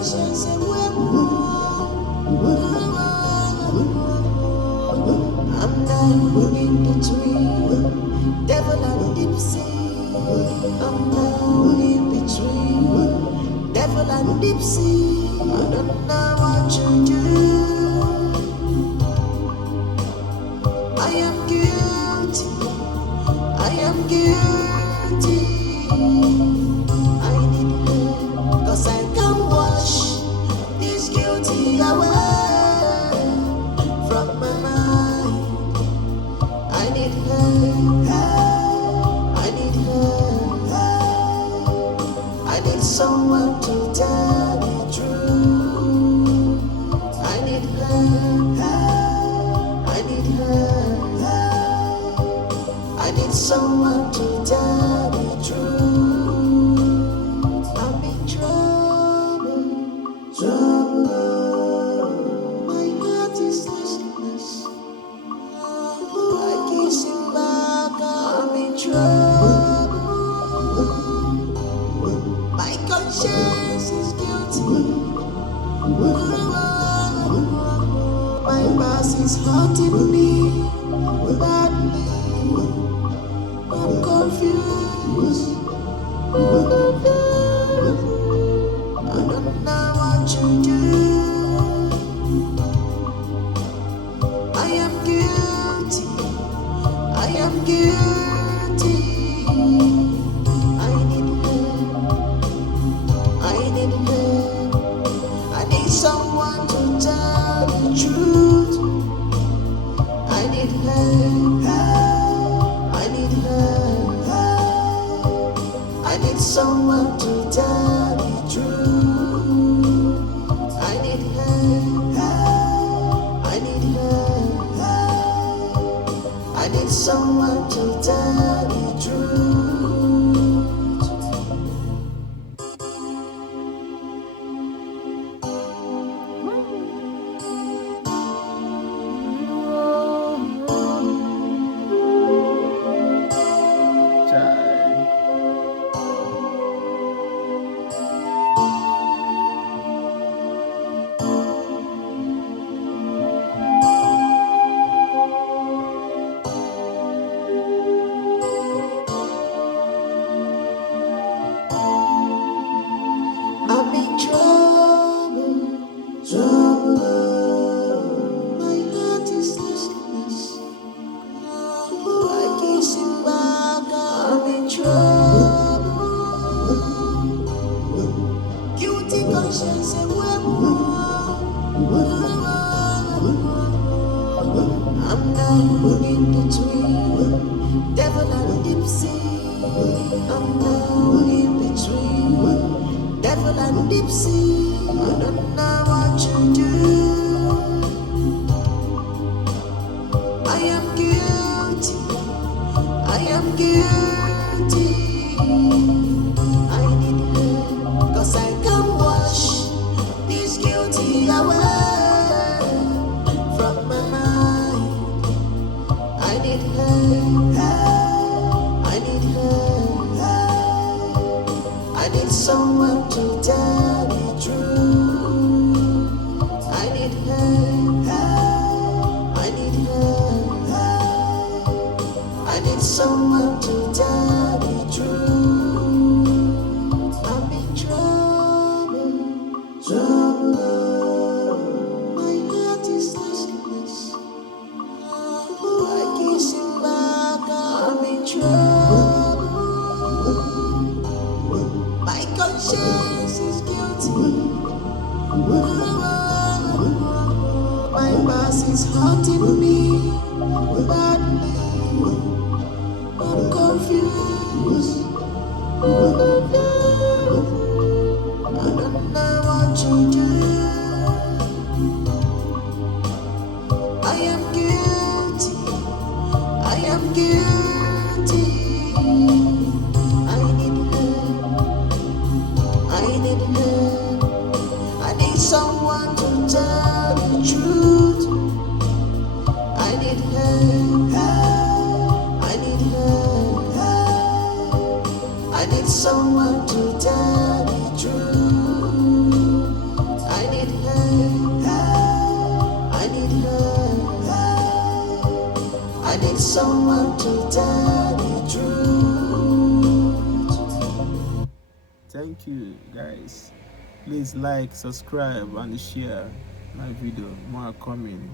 conscience and I'm not in between devil and deep sea. I'm not in between devil and deep sea. I don't know what you do. I am guilty. I am guilty. I need her, 'cause I can't wash this guilty away from my mind. I need her, I need her, I need someone to tell me true. I need her, I need her, I need someone to tell me true. I'm in trouble, trouble. My heart is restless. I kiss him back. I'm in trouble. My conscience is guilty. My past is haunting me badly. I'm confused. I don't know what you do. I am guilty. I am guilty. I need her. I need her. I need someone to tell the truth. I need her. I need her. I need someone to tell the truth. I need her. I need her. I need someone to tell the truth. I'm in trouble, trouble. My heart is restless. I kiss him back. I'm in trouble. Guilty conscience and I'm not in between devil and deep sea. I'm not in between devil and deep sea. I don't know what you do. I am guilty. I am guilty. I need her, 'cause I can't wash this guilty away from my mind. I need her. I need her. I need someone to tell me true. I need her. I need her. I need someone to tell me true. I'm in trouble, trouble. My heart is restless. I kiss him back. I'm in trouble. My conscience is guilty. My past is haunting me badly. I'm confused. I don't know what you do. I am guilty. I am guilty. I need her. I need her. I need someone to tell the truth. I need her. I need her. I need someone to tell the truth. need someone to tell the truth. Thank you, guys. Please like, subscribe, and share my video. More coming.